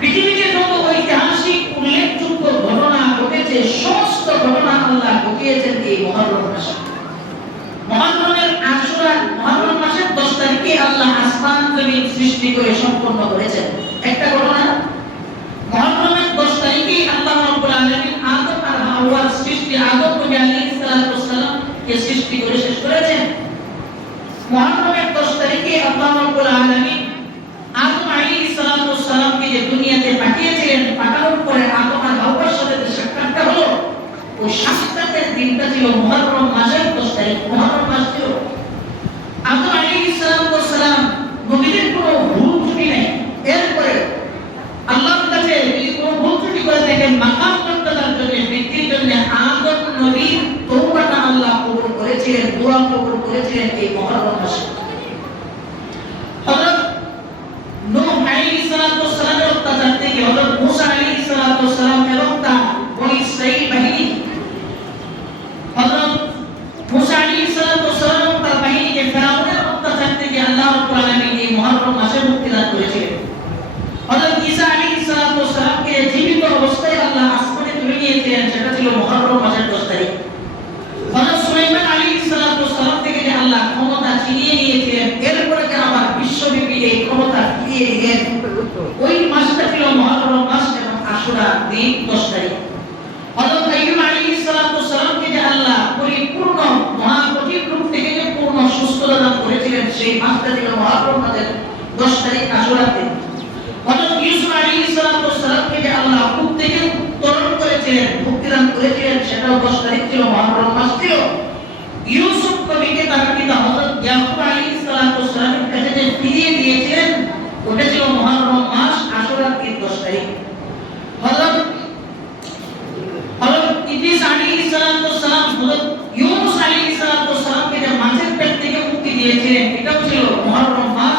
পৃথিবীতে যত ঐতিহাসিক উল্লেখযোগ্য ঘটনা ঘটেছে, সমস্ত ঘটনা আল্লাহ ঘটিয়েছেন এই মহরম মাসে। মহরমের আশুরা মহরম মাসের দশ তারিখে আল্লাহ আসমান জমিন সৃষ্টি করে সম্পন্ন করেছেন। একটা ঘটনা, মহরমের দশ তারিখে আল্লাহ রাব্বুল আলামিন আদম আর হাওয়ার সৃষ্টি, আদম নবী আলাইহিস সালাতু কে সৃষ্টি করে শেষ করেছেন। মহরমের দশ তারিখে আল্লাহ রাব্বুল আলামিন আদম আলাইহিস সালাতু ওয়াসসালামকে যে দুনিয়াতে পাঠিয়েছিলেন পাঠানোর পরে আদম আর হাওয়ার সাথে যে সাক্ষাৎটা হলো ওই দিনটা ছিল মহরম মাসের দশ তারিখ, মহরম মাস ছিল। আদম আলাইহিস সালাতু ওয়াসসালাম নবীদের কোনো ভুল ত্রুটি নেই। এরপরে আল্লাহর কাছে যদি কোনো ভুল ত্রুটি করে থাকেন মাকাম মর্যাদার জন্য, বৃদ্ধির জন্য আদম নবীর তওবাটা আল্লাহ কবুল করেছিলেন, দোয়া কবুল করেছিলেন এই মহরম মাসে। হযরত নূহ আলাইহিস সালাতু ওয়াসসালামের অত্যাচার থেকে হযরত মুসা আলাইহিস সালাতু ওয়াসসালাম এবং তার বনি ইসরাঈল বাহিনী হযরত মুসা আলাইহিস সালাতু ওয়াসসালাম এবং তার বাহিনীকে ফেরাউনের অত্যাচার থেকে আল্লাহ রাব্বুল আলামিন এই মহরম মাসে মুক্তি করেছিলেন হযরত ঈসা আলাইহিস সালাতু ওয়াসসালামকে জীবিত অবস্থায় আল্লাহ আসমানে তুলে নিয়েছিলেন, সেটা ছিল মুহররম মাসের 10 তারিখ। হযরত সুলাইমান আলাইহিস সালাতু ওয়াসসালাম থেকে যে আল্লাহ ক্ষমতা ছিনিয়ে নিয়েছিলেন, এরপরে যে ক্ষমতা ওই মাসটা ছিল মুহররম মাস এবং আশুরা দিন 10 তারিখ। হযরত আলাইহিস সালাতু ওয়াসসালামকে যে আল্লাহ পরিপূর্ণ মহাকঠিন রূপ থেকে যে পূর্ণ সুস্থতা দান করেছিলেন সেই মাসটা ছিল মুহররম মাসের 10 তারিখ আশুরা দিন। হযরত ইউসুফ করেছিলেন সেটাও 10 তারিখ ছিল মুহররম মাস তার পিতা হযরত ইয়াকুব সালাতু ওয়াসসালামের কাছে যে ফিরিয়ে দিয়েছিলেন, ওটা ছিল মুহররম মাস আশুরা দিন 10 তারিখ। হযরত হযরত ইদ্রিস আলাইহিস সালাতু ওয়াসসালাম হযরত ইউনূস আলাইহিস সালাতু ওয়াসসালামকে যে মাছের পেট থেকে মুক্তি দিয়েছিলেন এটাও ছিল মুহররম মাস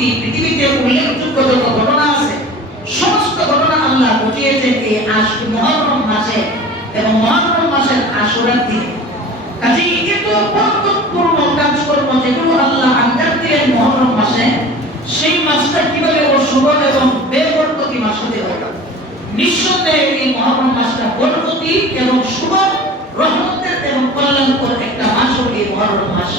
সমাপ্তি পৃথিবীতে উল্লেখযোগ্য যত ঘটনা আছে, সমস্ত ঘটনা আল্লাহ ঘটিয়েছেন এই আশ মহরম মাসে এবং মহরম মাসের আশুরার দিনে। কাজে এত বরকতপূর্ণ কাজকর্ম যেগুলো আল্লাহ আজ্ঞা দিলেন মহরম মাসে, সেই মাসটা কীভাবে ও সুবল এবং বেবরকতি মাস হতে হবে নিঃসন্দেহে এই মহরম মাসটা বরকতি এবং সুবল, রহমতের এবং কল্যাণকর একটা মাস হল এই মহরম মাস।